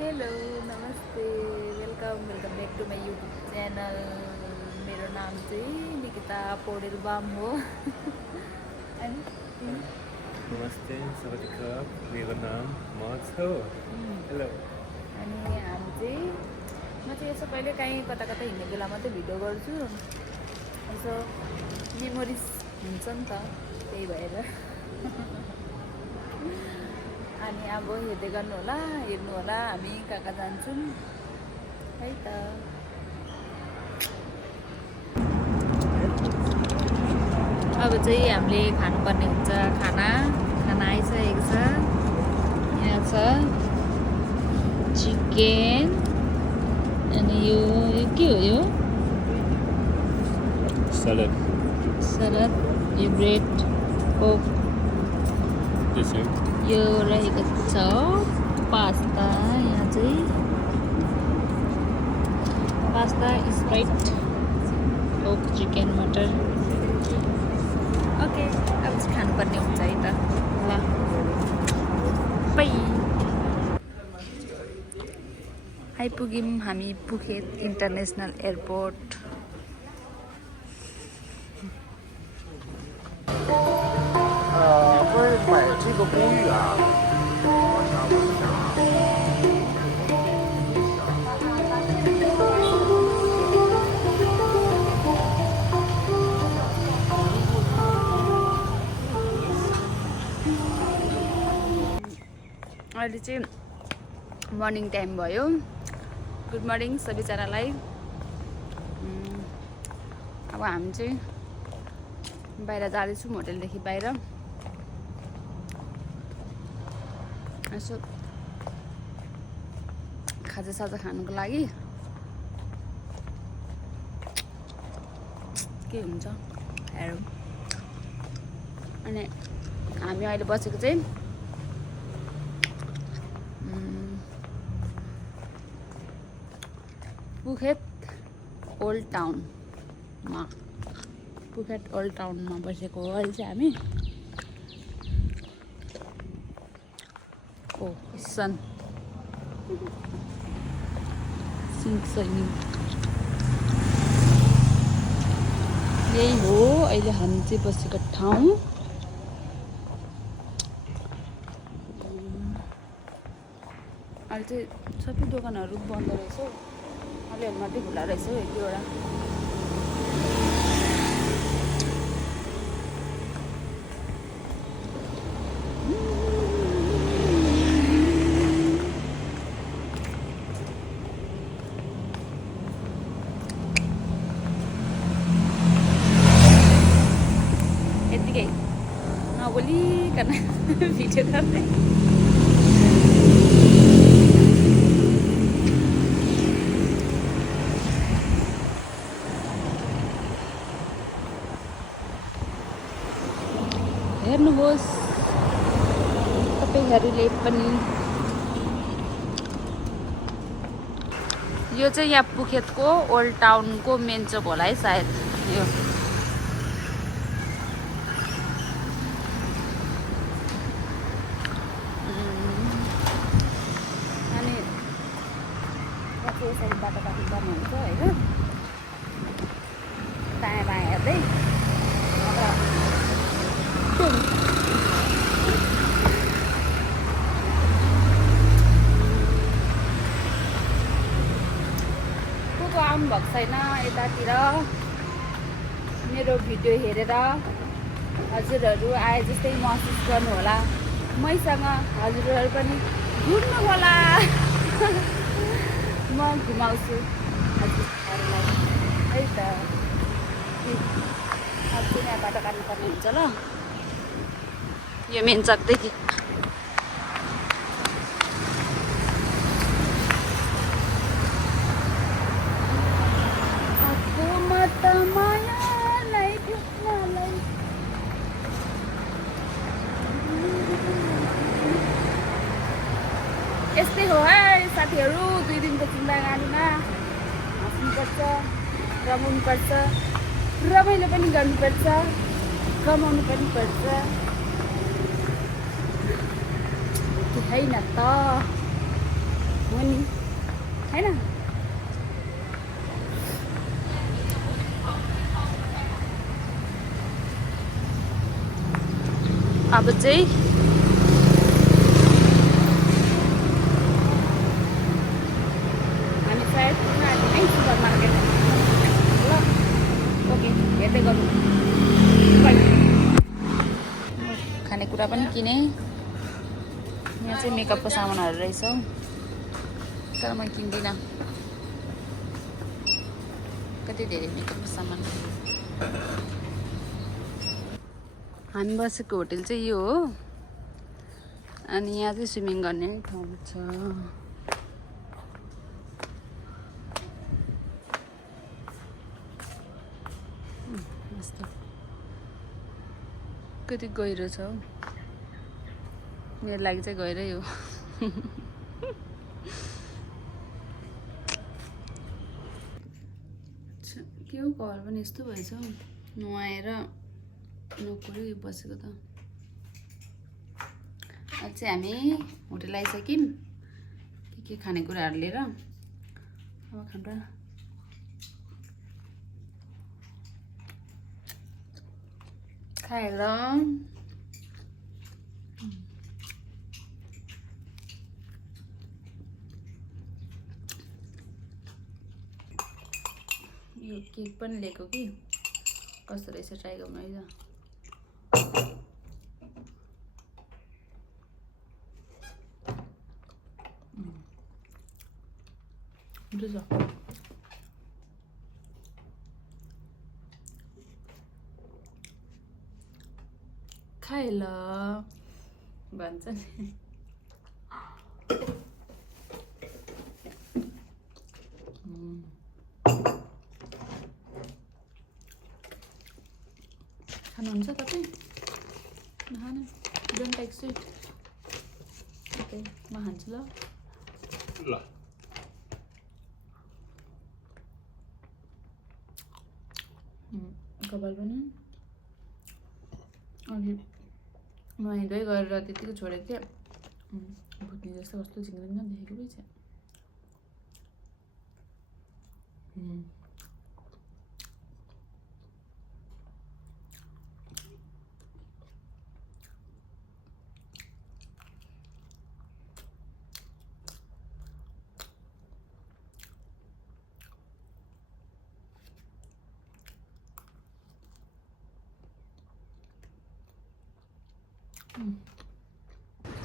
Hello नमस्ते welcome back to my YouTube channel. मेरो नाम चाहिँ निकिता पौडेल बाम हो। अनि नमस्ते सबैका मेरो नाम मज हो। हेलो। अनि हामी चाहिँ म चाहिँ यसो कहिले काहीँ कता कता हिँड्ने बेला मात्रै भिडियो गर्छु, यसो मेमोरिज हुन्छ नि त, त्यही भएर। अनि अब हेर्दै गर्नु होला, हेर्नु होला हामी कहाँ कहाँ जान्छौँ है त। अब चाहिँ हामीले खानुपर्ने हुन्छ खाना आइसकेको छ। यहाँ छ चिकन अनि यो के हो, यो सलाद, यो ब्रेड, कोक, यो रहेको छ पास्ता। यहाँ चाहिँ पास्ता, स्प्राइट, कोक, चिकन, मटर। ओके, अब चाहिँ खानुपर्ने हुन्छ है त। ल पै आइपुग्यौँ हामी पुगेत इन्टरनेसनल एयरपोर्ट। अहिले चाहिँ मर्निङ टाइम भयो। गुड मर्निङ सबैजनालाई। अब हामी चाहिँ बाहिर जाँदैछौँ, होटेलदेखि बाहिर यसो खाजासाजा खानुको लागि। के हुन्छ हेरौँ। अनि हामी अहिले बसेको चाहिँ पुगेत ओल्ड टाउनमा बसेको हो अहिले चाहिँ हामी। ओ सन सिङसनी यही हो अहिले हामी चाहिँ बसेको ठाउँ। अहिले चाहिँ सबै दोकानहरू बन्द रहेछ हौ, अलिअलि मात्रै खुला रहेछ हौ, एक दुईवटा। यतिकै नबोलिकन भिडियो गर्दै। हेर्नुहोस् तपाईँहरूले पनि, यो चाहिँ यहाँ पुगेतको ओल्ड टाउनको मेन चोक होला है सायद यो। अनि यसरी बाटोपाटो गर्नुहुन्छ होइन, दायाँ बायाँ हेर्दै। को आउनुभएको छैन यतातिर, मेरो भिडियो हेरेर हजुरहरू आए जस्तै महसुस गर्नु होला। मैसँग हजुरहरू पनि घुम्नु होला। म घुमाउँछु हजुरहरूलाई है त। अब चाहिँ यहाँ बाटो काट्नुपर्ने हुन्छ ल, यो मेन चकदेखि। यस्तै हो है साथीहरू, 2 दिनको जिन्दगानीमा हाँस्नुपर्छ, रमाउनुपर्छ, रमाइलो पनि गर्नुपर्छ, कमाउनु पनि पर्छ, होइन त। हो नि हैन। अब चाहिँ हामी सायद है सुपर मार्केट ल ओके हेर्दै गरौँ। खानेकुरा पनि किने। यहाँ चाहिँ मेकअपको सामानहरू रहेछ तर म किन्दिनँ। कति धेरै मेकअपको सामान। हामी बसेको होटल चाहिँ यो हो अनि यहाँ चाहिँ स्विमिङ गर्ने ठाउँ छ। मस्त कति गहिरो छ हौ। मेरो लागि चाहिँ गहिरै हो। के हो घर पनि यस्तो भएछ हौ। नुहाएर नपऱ्यो बसेको त। अहिले चाहिँ हामी होटल आइसक्यौँ। के खानेकुराहरू लिएर अब खान्छ। खाएर यो केक पनि लिएको कि कस्तो रहेछ ट्राई गर्नु है त। खाए ल भन्छ नि। खानुहुन्छ तपाईँ? नखानु डोन्ट लाइक स्विट। ओके म खान्छु ल। ल कपाल पनि अघि नुहाइधुवाइ गरेर त्यतिकै छोडेको थिएँ। भुत्ने जस्तो कस्तो झिङ्रिङ्ग देखेको रहेछ।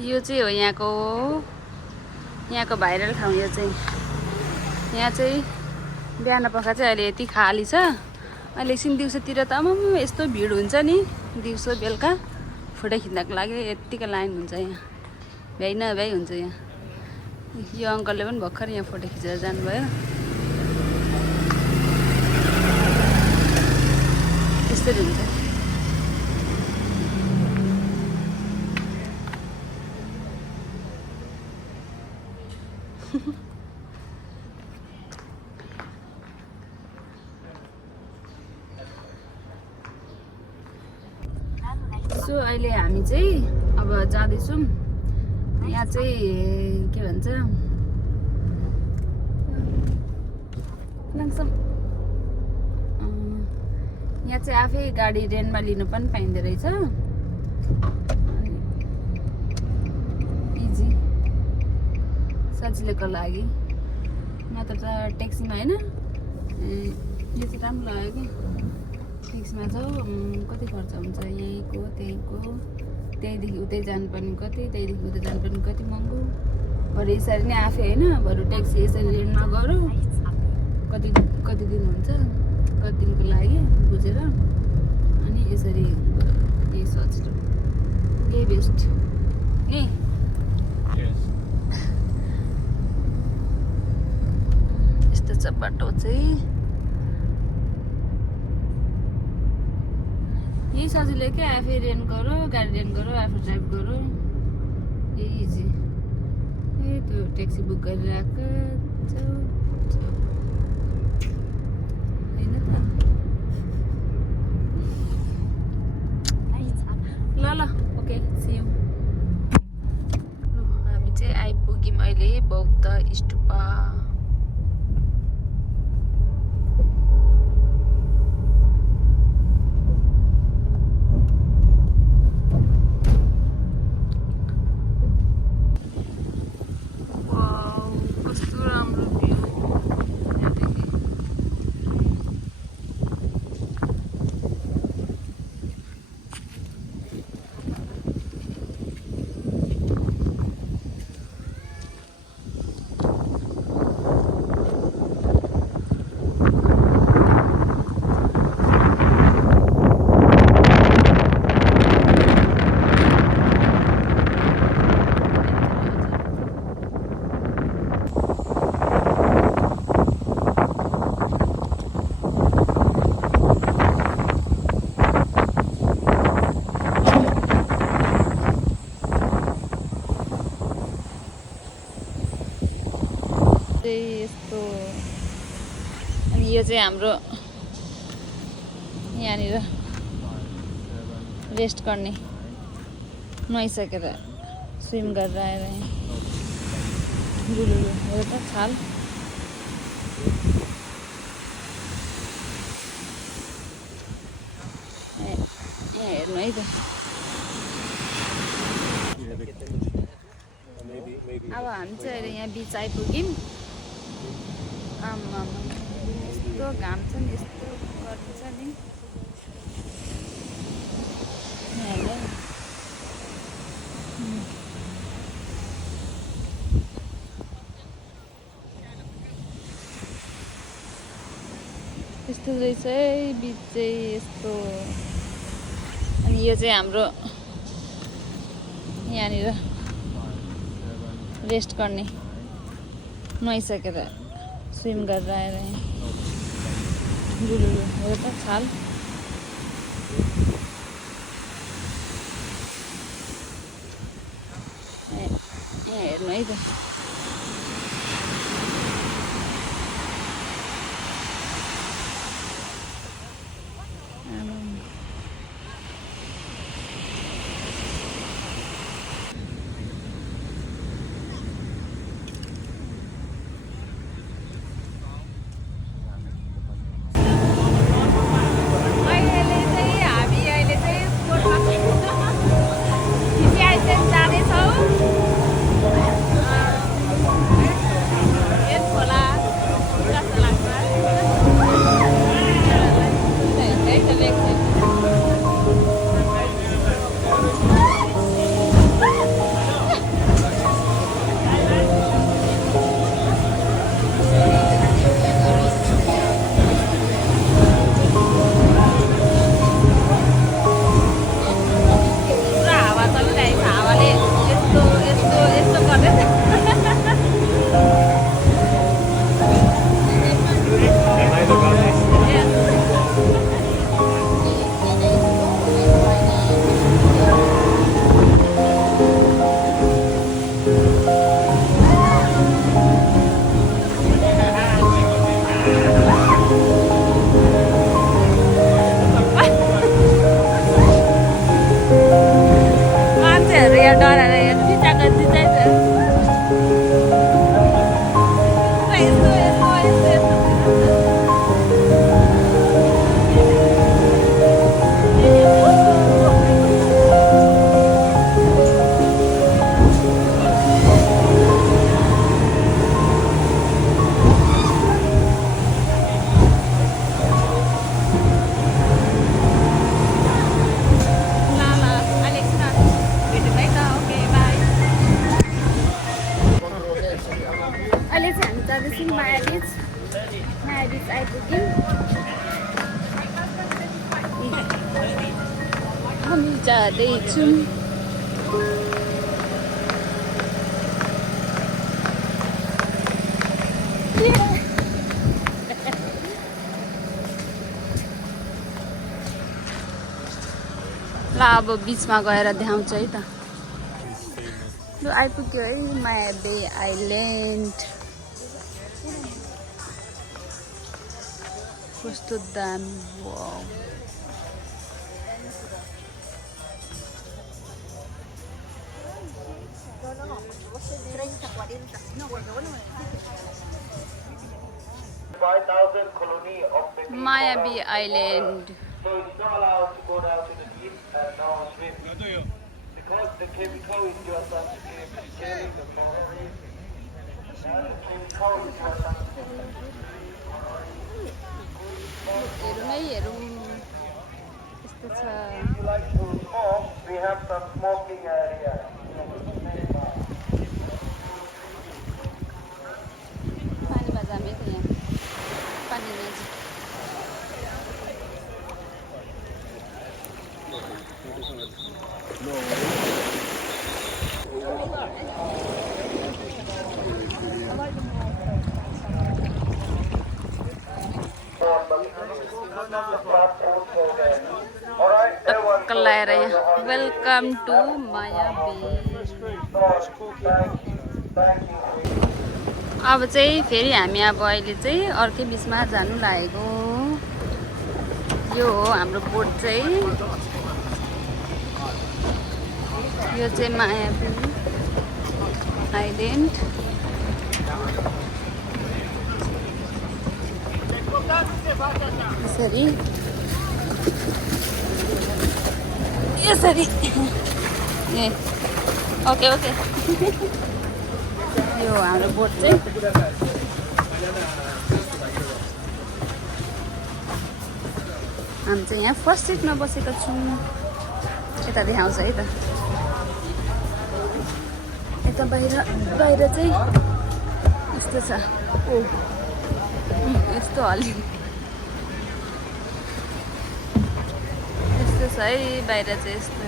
यो चाहिँ हो यहाँको भाइरल ठाउँ। यो चाहिँ यहाँ चाहिँ बिहान पख चाहिँ अहिले यति खाली छ। अहिले एकछिन दिउँसोतिर त आमाम यस्तो भिड हुन्छ नि। दिउँसो बेलुका फोटो खिच्नको लागि यत्तिको लाइन हुन्छ। यहाँ भ्याइ नभ्याइ हुन्छ। यहाँ यो अङ्कलले पनि भर्खर यहाँ फोटो खिचेर जानुभयो। यस्तरी हुन्छ। सो अहिले हामी चाहिँ अब जाँदैछौँ। यहाँ चाहिँ के भन्छ लाङसम। यहाँ चाहिँ आफै गाडी रेन्टमा लिनु पनि पाइँदो रहेछ। इजी सजिलोको लागि। नत्र त ट्याक्सीमा होइन। यो चाहिँ राम्रो लाग्यो कि ट्याक्सीमा जाऊ कति खर्च हुन्छ। यहीँको त्यहीँको त्यहीँदेखि उतै जानुपर्ने कति, त्यहीँदेखि उतै जानुपर्ने कति महँगो। बरु यसरी नै आफै होइन बरु ट्याक्सी यसरी रेन्टमा गरौँ। कति कति दिन हुन्छ कति दिनको लागि बुझेर अनि यसरी यही सजिलो यही बेस्ट नि। यस्तो छ बाटो चाहिँ। यही सजिलो क्या। आफै रेन्ट गरौँ गाडी रेन्ट गरौँ आफै ड्राइभ गरौँ यही इजी। ए त्यो ट्याक्सी बुक गरेर आएको होइन त। ल ल ओके सी यू। हामी चाहिँ आइपुग्यौँ अहिले बौद्ध स्टुपा कस्तो राम्रो भ्यू यहाँदेखि यस्तो अनि यो चाहिँ हाम्रो यहाँनिर रेस्ट गर्ने नुहाइसकेर स्विम गरेर आएर लुलुलु हो त छाल यहाँ हेर्नु है त अब हामी चाहिँ अहिले यहाँ बिच आइपुग्यौँ आमा यस्तो घाम छ नि यस्तो गर्नु छ नि यस्तो रहेछ है बिच चाहिँ यस्तो अनि यो चाहिँ हाम्रो यहाँनिर रेस्ट गर्ने नुहाइसकेर स्विम गरेर आएर लुलुलु हो त छाल यहाँ हेर्नु है त हामी जाँदैछौँ ल अब बिचमा गएर देखाउँछु है त ल आइपुग्यो है माया बे आइल्यान्ड कस्तो दामी वाउ 5,000 colony of the मायाबी island so it's not allowed to go down to the deep and swim because the chemical in your sunscreen is killing the coral. The chemical in your sunscreen. हेरौँ यस्तो छ If you like to smoke, we have some smoking area. पानीमा जामै त यहाँ पानी नजिक टक्क लगाएर यहाँ वेलकम टु मायाबी अब चाहिँ फेरि हामी अब अहिले चाहिँ अर्कै बिचमा जानु लागेको यो हो हाम्रो बोट चाहिँ यो चाहिँ मायाबी आइल्यान्ड यसरी यसरी ए ओके ओके यो हाम्रो बोट चाहिँ हामी चाहिँ यहाँ फर्स्ट सिटमा बसेका छौँ यता देखाउँछ है त यता बाहिर बाहिर चाहिँ यस्तो छ ओ यस्तो हल्ली यस्तो छ है बाहिर चाहिँ यस्तो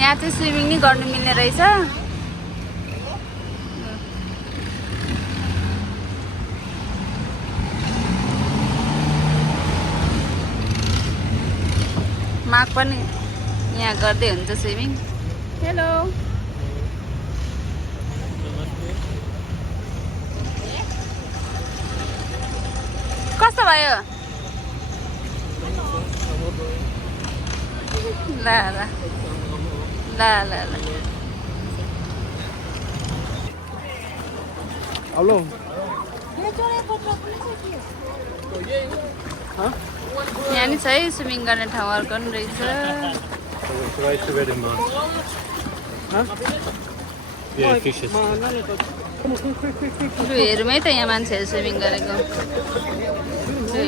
यहाँ चाहिँ स्विमिङ नै गर्नु मिल्ने रहेछ माग पनि यहाँ गर्दै हुन्छ स्विमिङ हेलो कस्तो भयो ल ल ल ल ल Hello. यहाँ नि छ है स्विमिङ गर्ने ठाउँ अर्को पनि रहेछ Right to red and man. Huh? Yeah, fishes. लु हेरौँ है त यहाँ मान्छेहरू स्विमिङ गरेको लु हेर।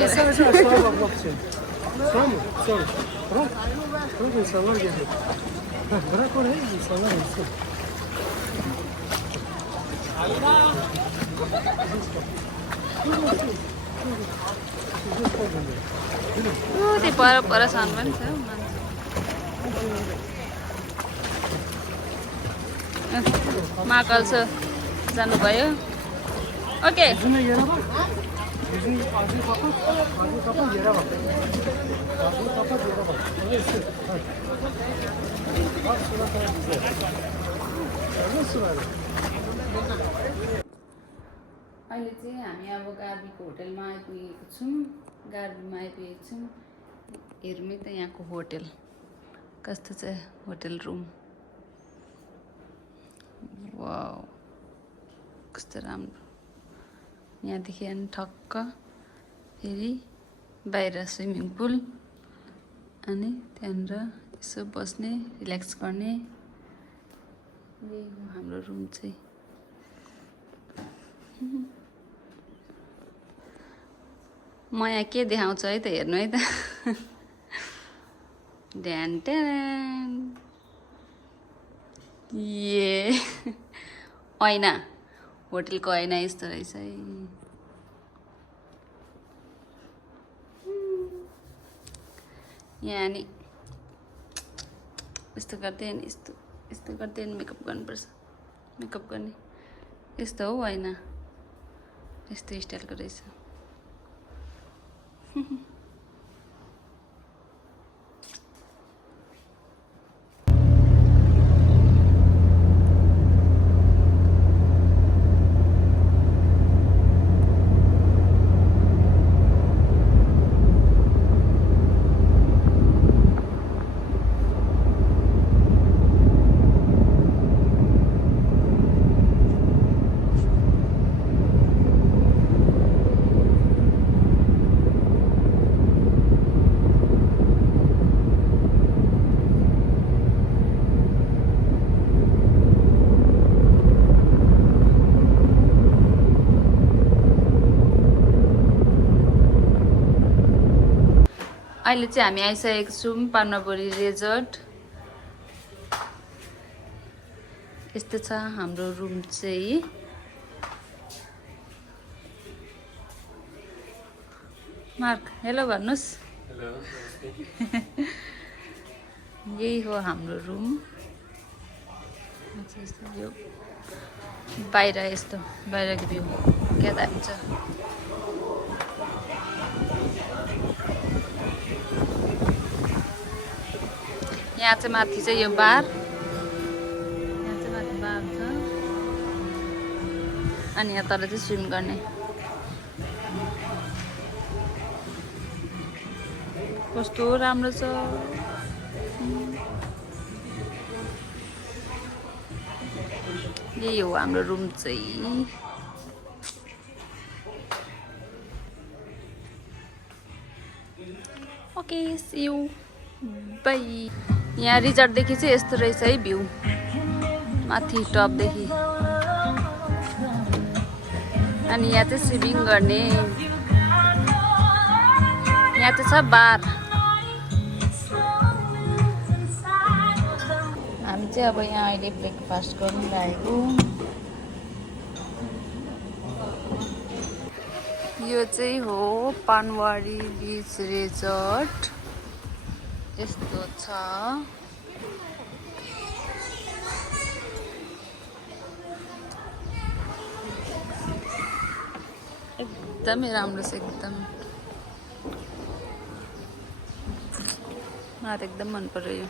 त्यही पर परसम्म पनि छ महाकाल छ जानुभयो ओके अहिले चाहिँ हामी अब गार्बीको होटेलमा आइपुगेको छौँ गार्बीमा आइपुगेको छौँ हेरौँ त यहाँको होटेल कस्तो छ होटेल रुम वाउ कस्तो राम्रो यहाँदेखि अनि ठक्क फेरि बाहिर स्विमिङ पुल अनि त्यहाँनिर यसो बस्ने रिल्याक्स गर्ने यही हो हाम्रो रुम चाहिँ म यहाँ के देखाउँछु है त हेर्नु है त ड्यान ट्यान ए ऐना होटेलको ऐना यस्तो रहेछ है यहाँ नि यस्तो गर्दै अनि यस्तो यस्तो गर्दै अनि मेकअप गर्नुपर्छ मेकअप गर्ने यस्तो हो ऐना यस्तो स्टाइलको रहेछ अहिले चाहिँ हामी आइसकेको छौँ पान्डाबोरी रिजोर्ट। यस्तो छ हाम्रो रुम चाहिँ। मार्क हेलो भन्नुहोस्। Hello. यही हो हाम्रो रुम। यो बाहिर यस्तो बाहिरको भ्यू क्या दामी छ। यहाँ चाहिँ माथि चाहिँ यो बार, यहाँ चाहिँ माथि बार छ अनि यहाँ तल चाहिँ स्विम गर्ने। कस्तो राम्रो छ। यही हो हाम्रो रुम चाहिँ। Okay see you bye. यहाँ रिजर्टदेखि चाहिँ यस्तो रहेछ है भ्यू, माथि टपदेखि। अनि यहाँ चाहिँ स्विमिङ गर्ने। यहाँ चाहिँ छ बार। हामी चाहिँ अब यहाँ अहिले ब्रेकफास्ट गर्नु लागेको। यो चाहिँ हो पानवारी बिच रिजोर्ट। यस्तो छ। एकदमै राम्रो छ एकदम। मलाई त एकदम मन पर्यो यो।